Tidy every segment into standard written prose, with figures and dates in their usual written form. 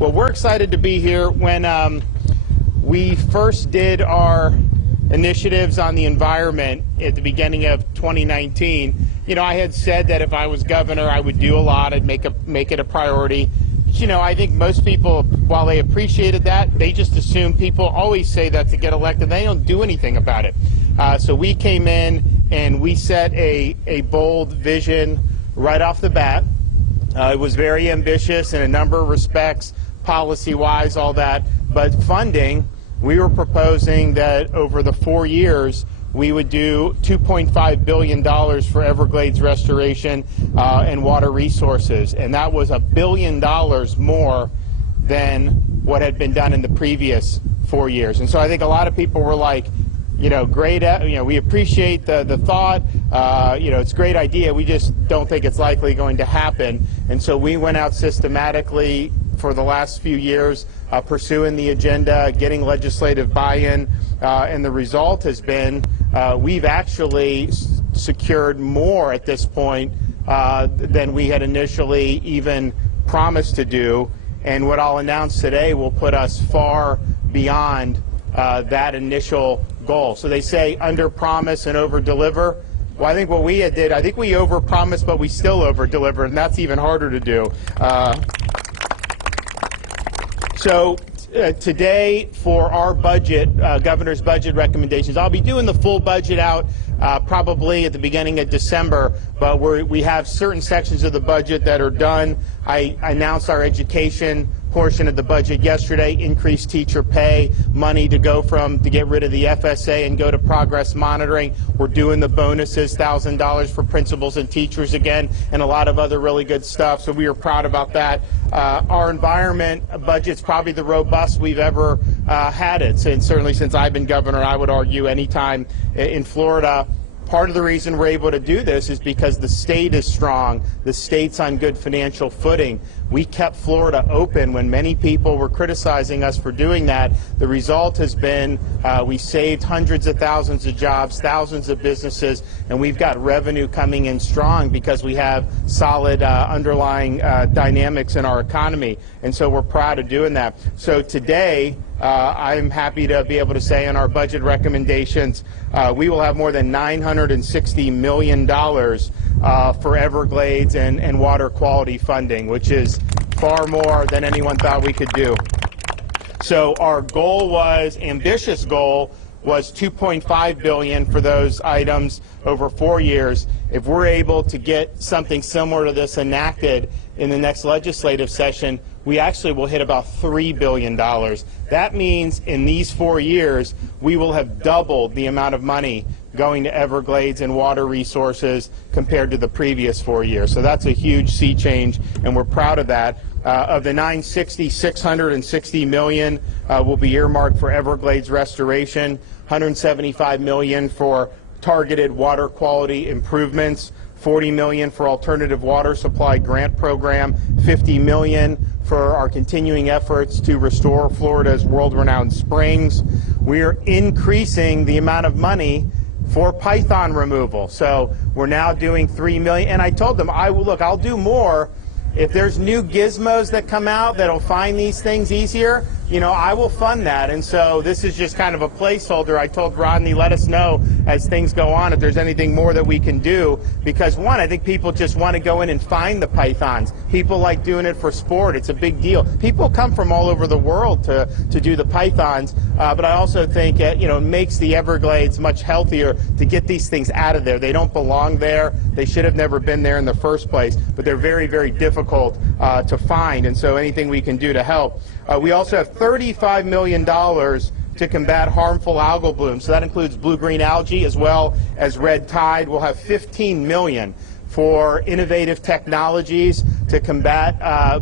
Well, we're excited to be here. When we first did our initiatives on the environment at the beginning of 2019, I had said that if I was governor, I would do a lot. I'd make it a priority. I think most people, while they appreciated that, they just assume people always say that to get elected. They don't do anything about it. So we came in and we set a bold vision right off the bat. It was very ambitious in a number of respects, policy-wise, all that. But funding, we were proposing that over the 4 years, we would do $2.5 billion for Everglades restoration and water resources. And that was $1 billion more than what had been done in the previous 4 years. And so I think a lot of people were like, great, we appreciate the thought, it's a great idea, we just don't think it's likely going to happen. And so we went out systematically for the last few years pursuing the agenda, getting legislative buy-in, and the result has been we've actually secured more at this point than we had initially even promised to do. And what I'll announce today will put us far beyond that initial goal. So they say under-promise and over-deliver. Well, I think what we did, I think we over-promised, but we still over-delivered, and that's even harder to do. So today, for our budget, governor's budget recommendations, I'll be doing the full budget out probably at the beginning of December, but we have certain sections of the budget that are done. I announced our education portion of the budget yesterday, increased teacher pay, money to get rid of the FSA and go to progress monitoring. We're doing the bonuses, $1,000 for principals and teachers again, and a lot of other really good stuff, so we are proud about that. Our environment budget's probably the robust we've ever had it, and certainly since I've been governor, I would argue anytime in Florida. Part of the reason we're able to do this is because the state is strong, the state's on good financial footing. We kept Florida open when many people were criticizing us for doing that. The result has been we saved hundreds of thousands of jobs, thousands of businesses, and we've got revenue coming in strong because we have solid underlying dynamics in our economy. And so we're proud of doing that. So today, I'm happy to be able to say in our budget recommendations, we will have more than $960 million for Everglades and water quality funding, which is far more than anyone thought we could do. So our goal was, ambitious goal, was $2.5 billion for those items over 4 years. If we're able to get something similar to this enacted in the next legislative session, we actually will hit about $3 billion. That means in these 4 years, we will have doubled the amount of money going to Everglades and water resources compared to the previous 4 years. So that's a huge sea change, and we're proud of that. Of the $960, $660 million will be earmarked for Everglades restoration, $175 million for targeted water quality improvements, $40 million for alternative water supply grant program, $50 million for our continuing efforts to restore Florida's world-renowned springs. We're increasing the amount of money for python removal. So we're now doing $3 million. And I told them, I'll do more. If there's new gizmos that come out that'll find these things easier, I will fund that. And so this is just kind of a placeholder. I told Rodney, let us know as things go on if there's anything more that we can do. Because one, I think people just want to go in and find the pythons. People like doing it for sport. It's a big deal. People come from all over the world to do the pythons. But I also think it makes the Everglades much healthier to get these things out of there. They don't belong there. They should have never been there in the first place. But they're very, very difficult to find. And so anything we can do to help. We also have $35 million to combat harmful algal blooms. So that includes blue-green algae as well as red tide. We'll have $15 million for innovative technologies to combat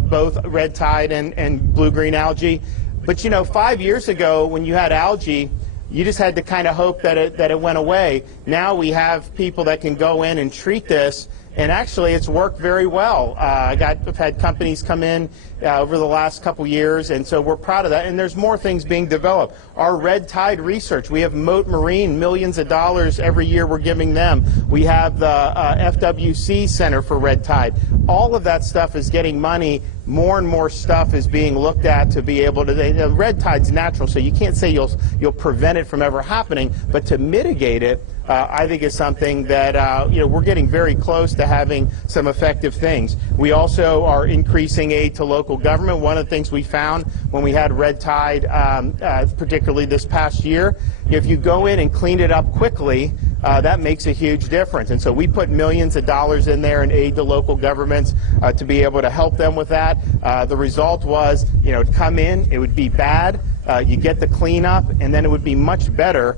both red tide and blue-green algae. But 5 years ago when you had algae, you just had to kind of hope that it went away. Now we have people that can go in and treat this, and actually it's worked very well. I've had companies come in over the last couple years, and so we're proud of that. And there's more things being developed. Our red tide research, we have Moat Marine, millions of dollars every year we're giving them. We have the FWC Center for Red Tide. All of that stuff is getting money. More and more stuff is being looked at to be able to, the red tide's natural, so you can't say you'll prevent it from ever happening, but to mitigate it, I think is something that we're getting very close to having some effective things. We also are increasing aid to local government. One of the things we found when we had red tide, particularly this past year, if you go in and clean it up quickly, that makes a huge difference. And so we put millions of dollars in there in aid to local governments to be able to help them with that. The result was, it'd come in, it would be bad, you get the cleanup, and then it would be much better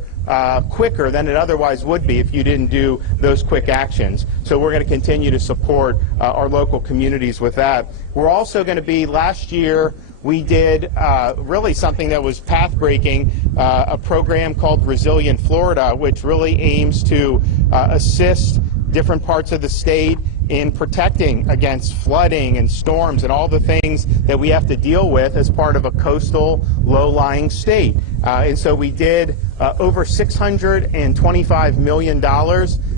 quicker than it otherwise would be if you didn't do those quick actions. So we're going to continue to support our local communities with that. We're also going to be, last year, we did really something that was path-breaking, a program called Resilient Florida, which really aims to assist different parts of the state in protecting against flooding and storms and all the things that we have to deal with as part of a coastal, low-lying state. And so we did over $625 million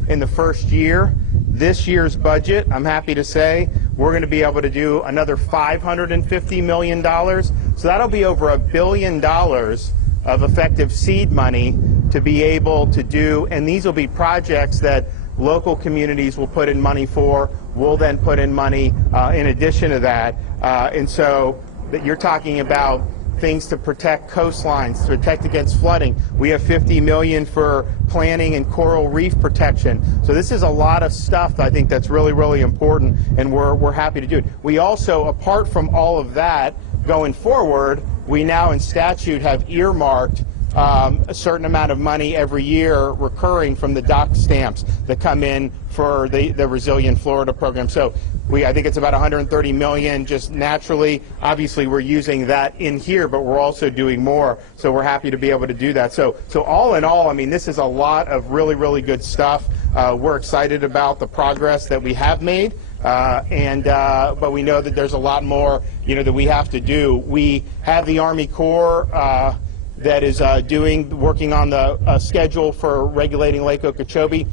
in the first year. This year's budget, I'm happy to say, we're going to be able to do another $550 million. So that'll be over $1 billion of effective seed money to be able to do, and these will be projects that local communities will put in money for. We'll then put in money in addition to that. And so that you're talking about things to protect coastlines, to protect against flooding. We have $50 million for planting and coral reef protection. So this is a lot of stuff I think that's really, really important, and we're happy to do it. We also, apart from all of that, going forward, we now in statute have earmarked a certain amount of money every year recurring from the dock stamps that come in for the Resilient Florida program. So I think it's about $130 million just naturally. Obviously, we're using that in here, but we're also doing more. So we're happy to be able to do that. So all in all, I mean, this is a lot of really, really good stuff. We're excited about the progress that we have made. But we know that there's a lot more, that we have to do. We have the Army Corps that is working on the schedule for regulating Lake Okeechobee.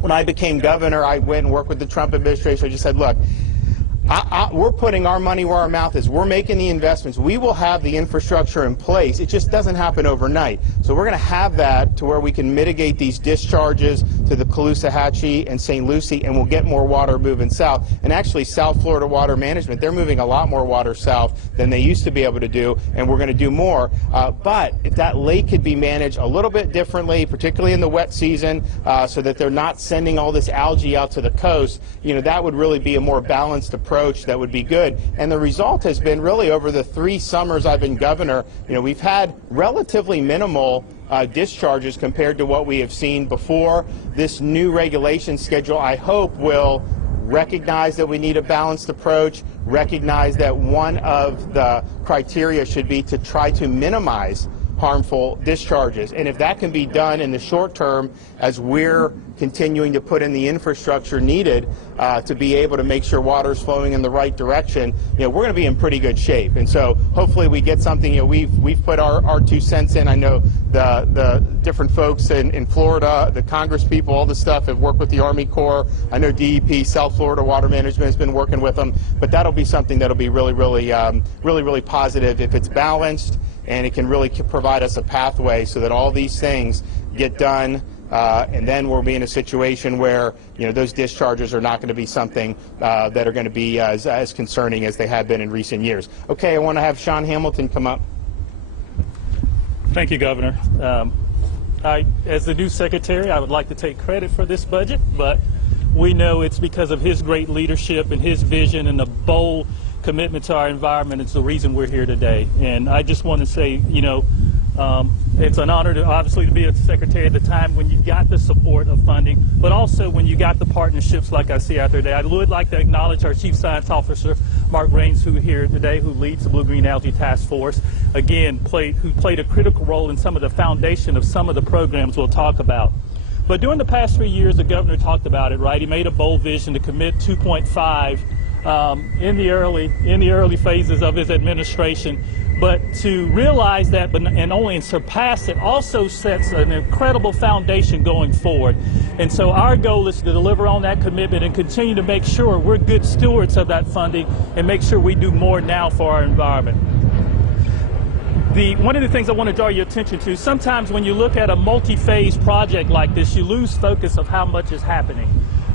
When I became governor, I went and worked with the Trump administration. I just said, look, we're putting our money where our mouth is. We're making the investments. We will have the infrastructure in place. It just doesn't happen overnight. So we're going to have that to where we can mitigate these discharges to the Caloosahatchee and St. Lucie, and we'll get more water moving south. And actually, South Florida Water Management, they're moving a lot more water south than they used to be able to do, and we're going to do more. But if that lake could be managed a little bit differently, particularly in the wet season, so that they're not sending all this algae out to the coast, that would really be a more balanced approach that would be good. And the result has been really over the 3 summers I've been governor, we've had relatively minimal discharges compared to what we have seen before. This new regulation schedule, I hope, will recognize that we need a balanced approach, recognize that one of the criteria should be to try to minimize harmful discharges. And if that can be done in the short term, as we're continuing to put in the infrastructure needed to be able to make sure water is flowing in the right direction, we're going to be in pretty good shape. And so hopefully we get something. We've put our 2 cents in. I know the different folks in Florida, the Congress people, all this stuff have worked with the Army Corps. I know DEP, South Florida Water Management has been working with them. But that'll be something that'll be really, really positive if it's balanced, and it can really provide us a pathway so that all these things get done, and then we'll be in a situation where those discharges are not going to be something that are going to be as concerning as they have been in recent years. Okay, I want to have Sean Hamilton come up. Thank you, Governor. As the new secretary, I would like to take credit for this budget, but we know it's because of his great leadership and his vision and the bold commitment to our environment. It's the reason we're here today. And I just want to say, it's an honor to obviously to be a secretary at the time when you got the support of funding, but also when you got the partnerships like I see out there today. I would like to acknowledge our Chief Science Officer, Mark Raines, who here today, who leads the Blue-Green Algae Task Force, again, who played a critical role in some of the foundation of some of the programs we'll talk about. But during the past 3 years, the governor talked about it, right? He made a bold vision to commit $2.5 in the early phases of his administration. But to realize that and only surpass it also sets an incredible foundation going forward. And so our goal is to deliver on that commitment and continue to make sure we're good stewards of that funding and make sure we do more now for our environment. One of the things I want to draw your attention to, sometimes when you look at a multi-phase project like this, you lose focus of how much is happening.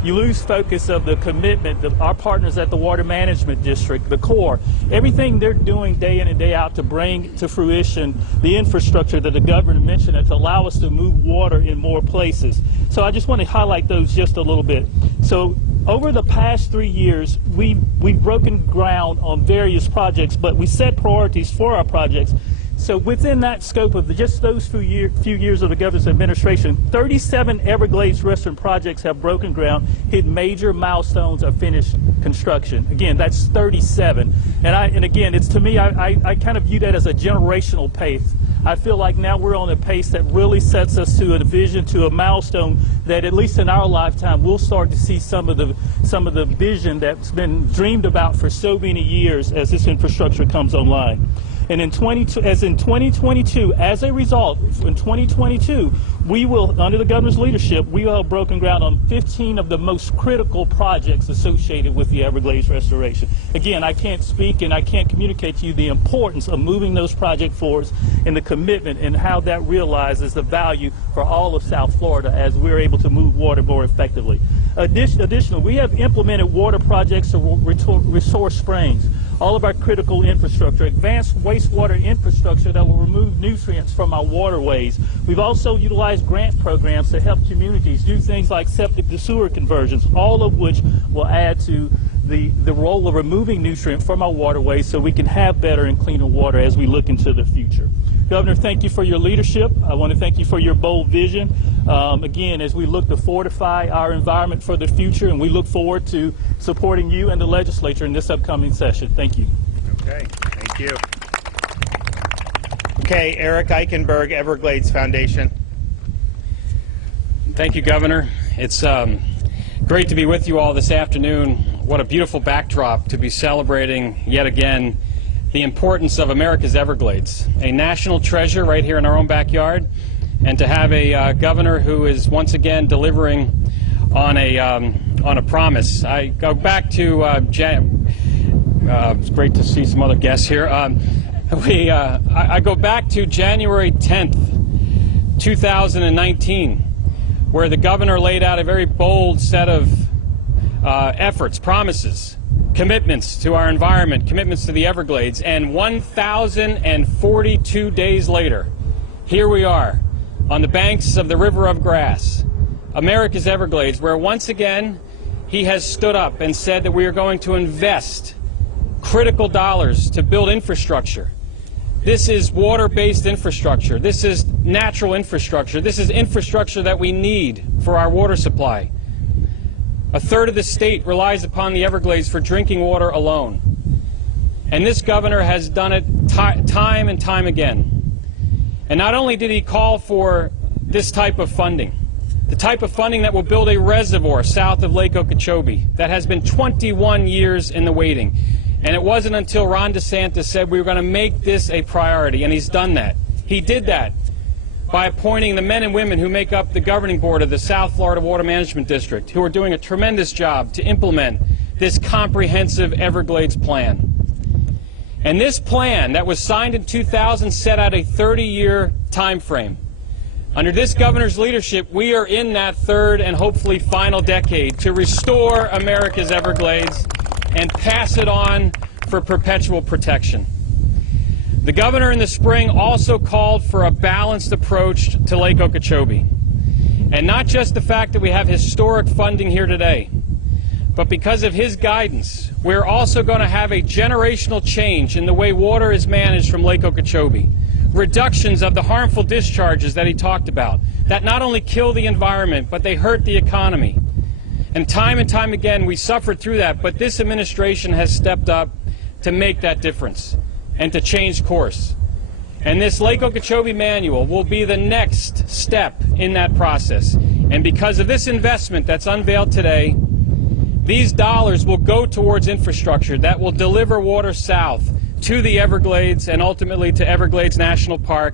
You lose focus of the commitment of our partners at the Water Management District, the Corps, everything they're doing day in and day out to bring to fruition the infrastructure that the governor mentioned to allow us to move water in more places. So I just want to highlight those just a little bit. So over the past 3 years, we've broken ground on various projects, but we set priorities for our projects. So within that scope of just those few years of the governor's administration, 37 Everglades restaurant projects have broken ground, hit major milestones of finished construction. Again, that's 37. And again, it's to me, I kind of view that as a generational pace. I feel like now we're on a pace that really sets us to a vision, to a milestone that at least in our lifetime, we'll start to see some of the vision that's been dreamed about for so many years as this infrastructure comes online. And in 2022, as a result, in 2022, we will, under the governor's leadership, we will have broken ground on 15 of the most critical projects associated with the Everglades restoration. Again, I can't speak and I can't communicate to you the importance of moving those projects forward and the commitment and how that realizes the value for all of South Florida as we're able to move water more effectively. Additionally, we have implemented water projects to restore springs, all of our critical infrastructure, advanced wastewater infrastructure that will remove nutrients from our waterways. We've also utilized grant programs to help communities do things like septic to sewer conversions, all of which will add to the role of removing nutrients from our waterways so we can have better and cleaner water as we look into the future. Governor, thank you for your leadership. I want to thank you for your bold vision. Again, as we look to fortify our environment for the future, and we look forward to supporting you and the legislature in this upcoming session. Thank you. Okay, thank you. Okay, Eric Eichenberg, Everglades Foundation. Thank you, Governor. It's great to be with you all this afternoon. What a beautiful backdrop to be celebrating yet again the importance of America's Everglades, a national treasure right here in our own backyard, and to have a governor who is once again delivering on a promise. I go back to it's great to see some other guests here. I go back to January 10th, 2019, where the governor laid out a very bold set of efforts, promises, commitments to our environment, commitments to the Everglades, and 1,042 days later, here we are on the banks of the River of Grass, America's Everglades, where once again he has stood up and said that we are going to invest critical dollars to build infrastructure. This is water-based infrastructure. This is natural infrastructure. This is infrastructure that we need for our water supply. A third of the state relies upon the Everglades for drinking water alone. And this governor has done it time and time again. And not only did he call for this type of funding, the type of funding that will build a reservoir south of Lake Okeechobee that has been 21 years in the waiting. And it wasn't until Ron DeSantis said we were going to make this a priority, and he's done that. He did that by appointing the men and women who make up the governing board of the South Florida Water Management District, who are doing a tremendous job to implement this comprehensive Everglades plan. And this plan that was signed in 2000 set out a 30-year time frame. Under this governor's leadership, we are in that third and hopefully final decade to restore America's Everglades and pass it on for perpetual protection. The governor in the spring also called for a balanced approach to Lake Okeechobee. And not just the fact that we have historic funding here today, but because of his guidance, we're also going to have a generational change in the way water is managed from Lake Okeechobee. Reductions of the harmful discharges that he talked about, that not only kill the environment, but they hurt the economy. And time again, we suffered through that, but this administration has stepped up to make that difference and to change course. And this Lake Okeechobee manual will be the next step in that process. And because of this investment that's unveiled today, These dollars will go towards infrastructure that will deliver water south to the Everglades and ultimately to Everglades National Park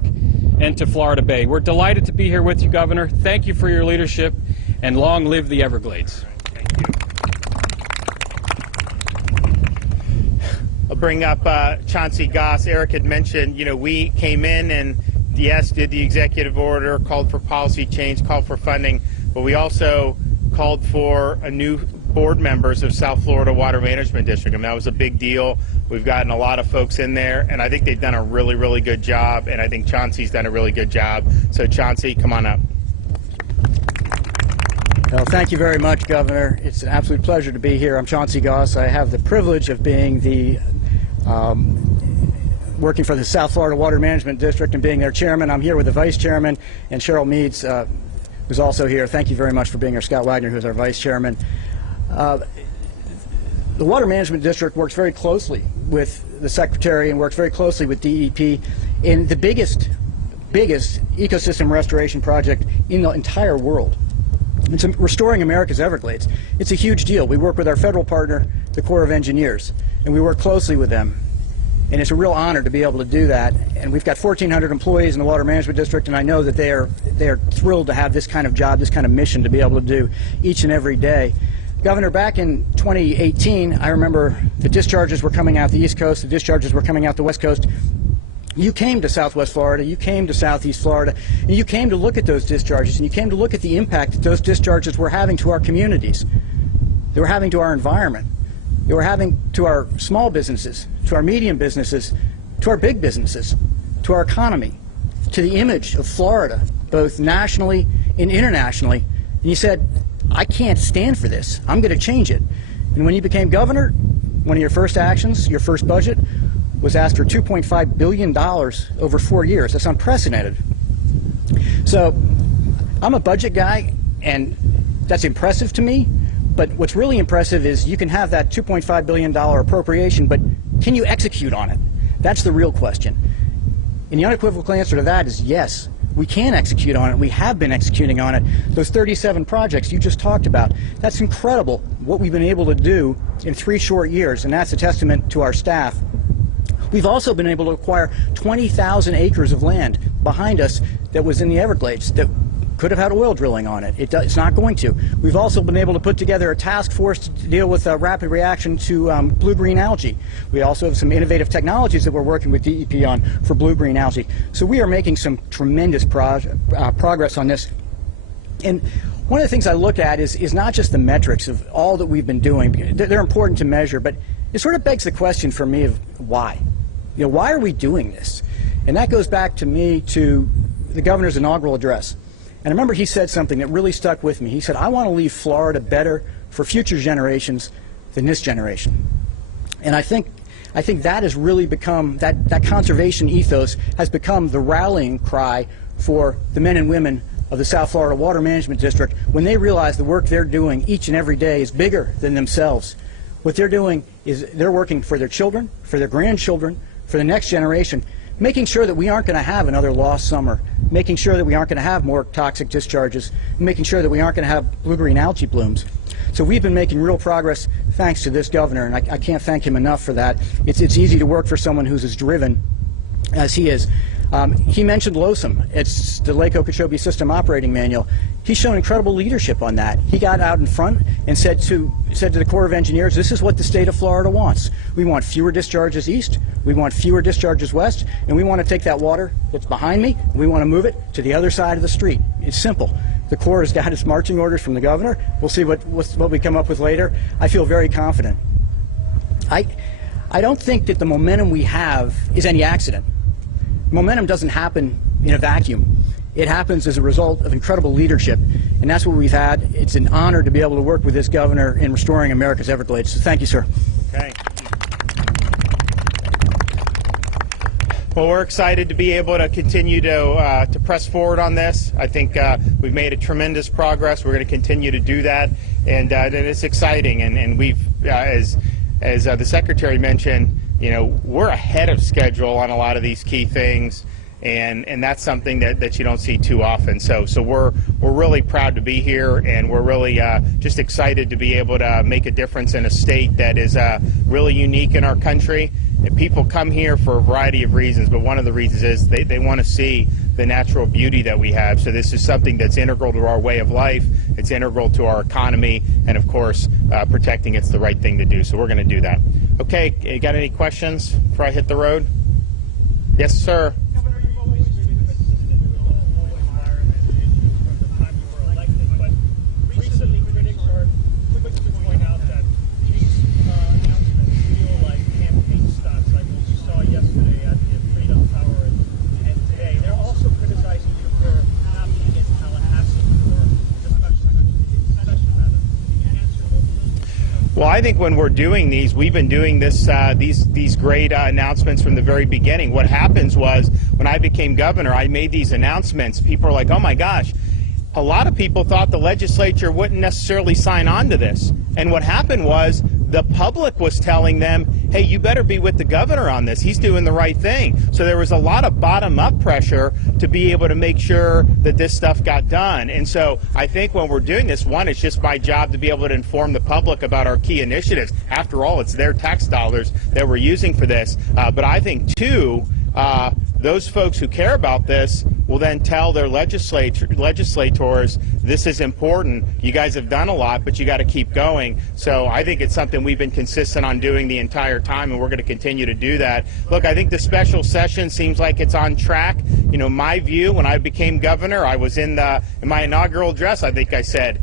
and to Florida Bay. We're delighted to be here with you, Governor. Thank you for your leadership, and long live the Everglades. I'll bring up Chauncey Goss. Eric had mentioned, we came in and, yes, did the executive order, called for policy change, called for funding, but we also called for a new board members of South Florida Water Management District. I mean, that was a big deal. We've gotten a lot of folks in there, and I think they've done a really, really good job, and I think Chauncey's done a really good job. So, Chauncey, come on up. Well, thank you very much, Governor. It's an absolute pleasure to be here. I'm Chauncey Goss. I have the privilege of being working for the South Florida Water Management District and being their chairman. I'm here with the vice chairman, and Cheryl Meads, who's also here. Thank you very much for being here. Scott Wagner, who's our vice chairman. The Water Management District works very closely with the Secretary and works very closely with DEP in the biggest ecosystem restoration project in the entire world. It's restoring America's Everglades. It's a huge deal. We work with our federal partner, the Corps of Engineers, and we work closely with them. And it's a real honor to be able to do that. And we've got 1,400 employees in the Water Management District, and I know that they are thrilled to have this kind of job, this kind of mission to be able to do each and every day. Governor, back in 2018, I remember the discharges were coming out the East Coast, the discharges were coming out the West Coast. You came to Southwest Florida, you came to Southeast Florida, and you came to look at those discharges, and you came to look at the impact that those discharges were having to our communities. They were having to our environment. They were having to our small businesses, to our medium businesses, to our big businesses, to our economy, to the image of Florida, both nationally and internationally. And you said, I can't stand for this. I'm going to change it. And when you became governor, one of your first actions, your first budget, was asked for $2.5 billion over 4 years. That's unprecedented. So I'm a budget guy, and that's impressive to me. But what's really impressive is you can have that $2.5 billion appropriation, but can you execute on it? That's the real question. And the unequivocal answer to that is yes. We can execute on it. We have been executing on it. Those 37 projects you just talked about, that's incredible what we've been able to do in 3 short years, and that's a testament to our staff. We've also been able to acquire 20,000 acres of land behind us that was in the Everglades that could have had oil drilling on it. It's not going to. We've also been able to put together a task force to deal with rapid reaction to blue-green algae. We also have some innovative technologies that we're working with DEP on for blue-green algae. So we are making some tremendous progress on this. And one of the things I look at is not just the metrics of all that we've been doing. They're important to measure, but it sort of begs the question for me of why. Why are we doing this? And that goes back to the governor's inaugural address. And I remember he said something that really stuck with me. He said, I want to leave Florida better for future generations than this generation. And I think that has really become, that conservation ethos has become the rallying cry for the men and women of the South Florida Water Management District when they realize the work they're doing each and every day is bigger than themselves. What they're doing is they're working for their children, for their grandchildren, for the next generation, making sure that we aren't going to have another lost summer, making sure that we aren't going to have more toxic discharges, making sure that we aren't going to have blue-green algae blooms. So we've been making real progress thanks to this governor, and I can't thank him enough for that. It's easy to work for someone who's as driven as he is. He mentioned LOSM. It's the Lake Okeechobee System Operating Manual. He's shown incredible leadership on that. He got out in front and said to the Corps of Engineers, this is what the state of Florida wants. We want fewer discharges east, we want fewer discharges west, and we want to take that water that's behind me, and we want to move it to the other side of the street. It's simple. The Corps has got its marching orders from the governor. We'll see what we come up with later. I feel very confident. I don't think that the momentum we have is any accident. Momentum doesn't happen in a vacuum. It happens as a result of incredible leadership, and that's what we've had. It's an honor to be able to work with this governor in restoring America's Everglades. So thank you, sir. Okay. Well, we're excited to be able to continue to press forward on this. I think we've made a tremendous progress. We're going to continue to do that, and it's exciting. And we've, as the Secretary mentioned, we're ahead of schedule on a lot of these key things, and that's something that you don't see too often. So we're really proud to be here, and we're really just excited to be able to make a difference in a state that is really unique in our country. And people come here for a variety of reasons, but one of the reasons is they want to see the natural beauty that we have. So this is something that's integral to our way of life. It's integral to our economy, and of course, protecting it's the right thing to do. So we're going to do that. Okay, you got any questions before I hit the road? Yes, sir. Governor, you've always been consistent with the whole environment from the time you were elected, but recently critics are quick to point out that these announcements feel like campaign stunts, like what we saw yesterday at the Freedom Tower and today. They're also criticizing you for not being in Tallahassee for the session, rather. Can you answer both of those? Well, I think when we're doing these, we've been doing this, these great announcements from the very beginning. What happens was, when I became governor, I made these announcements. People are like, oh my gosh. A lot of people thought the legislature wouldn't necessarily sign on to this. And what happened was, the public was telling them, hey, you better be with the governor on this. He's doing the right thing. So there was a lot of bottom-up pressure to be able to make sure that this stuff got done. And so I think when we're doing this, one, it's just my job to be able to inform the public about our key initiatives. After all, it's their tax dollars that we're using for this. But I think, two, those folks who care about this will then tell their legislators, this is important. You guys have done a lot, but you got to keep going. So I think it's something we've been consistent on doing the entire time, and we're going to continue to do that. Look, I think the special session seems like it's on track. You know, my view, when I became governor, I was in my inaugural address, I think I said,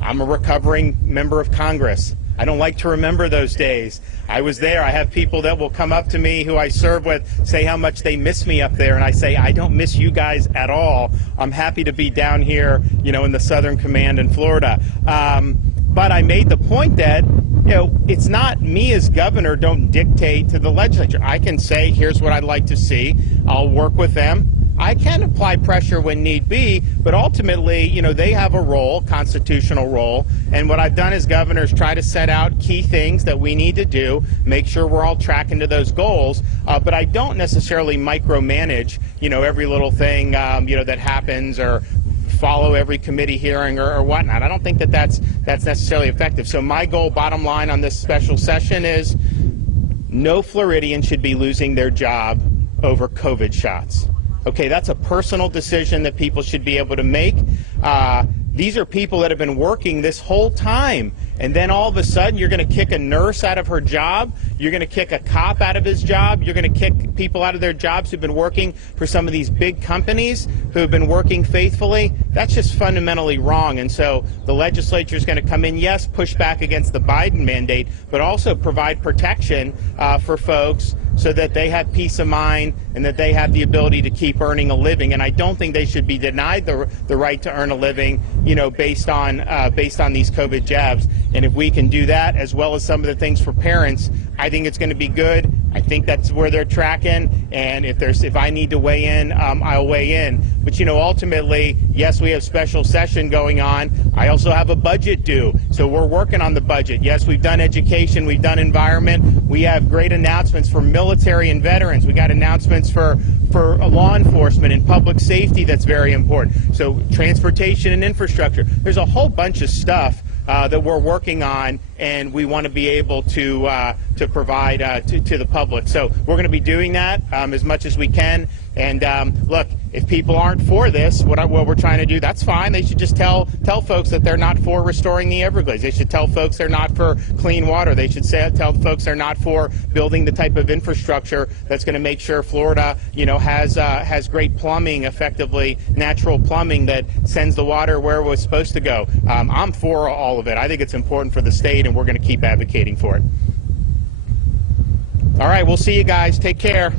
I'm a recovering member of Congress. I don't like to remember those days. I was there. I have people that will come up to me who I serve with, say how much they miss me up there, and I say, I don't miss you guys at all. I'm happy to be down here, you know, in the Southern Command in Florida. But I made the point that, you know, it's not me as governor don't dictate to the legislature. I can say, here's what I'd like to see. I'll work with them. I can apply pressure when need be, but ultimately, you know, they have a role, constitutional role, and what I've done as governor is try to set out key things that we need to do, make sure we're all tracking to those goals, but I don't necessarily micromanage, you know, every little thing, you know, that happens, or follow every committee hearing or whatnot. I don't think that that's necessarily effective. So my goal, bottom line, on this special session is no Floridian should be losing their job over COVID shots. Okay, that's a personal decision that people should be able to make. These are people that have been working this whole time, and then all of a sudden you're going to kick a nurse out of her job, you're going to kick a cop out of his job, you're going to kick people out of their jobs who've been working for some of these big companies who have been working faithfully. That's just fundamentally wrong. And so the legislature is going to come in, yes, push back against the Biden mandate, but also provide protection for folks so that they have peace of mind and that they have the ability to keep earning a living. And I don't think they should be denied the right to earn a living, you know, based on these COVID jabs. And if we can do that, as well as some of the things for parents, I think it's going to be good. I think that's where they're tracking. And if I need to weigh in, I'll weigh in. But, you know, ultimately, yes, we have special session going on. I also have a budget due. So we're working on the budget. Yes, we've done education. We've done environment. We have great announcements for military and veterans. We got announcements for law enforcement and public safety that's very important. So transportation and infrastructure. There's a whole bunch of stuff that we're working on, and we want to be able to provide to the public. So we're going to be doing that as much as we can. And look, if people aren't for this, what we're trying to do, that's fine. They should just tell folks that they're not for restoring the Everglades. They should tell folks they're not for clean water. They should tell folks they're not for building the type of infrastructure that's going to make sure Florida, you know, has great plumbing, effectively natural plumbing that sends the water where it was supposed to go. I'm for all of it. I think it's important for the state, and we're going to keep advocating for it. All right, we'll see you guys. Take care.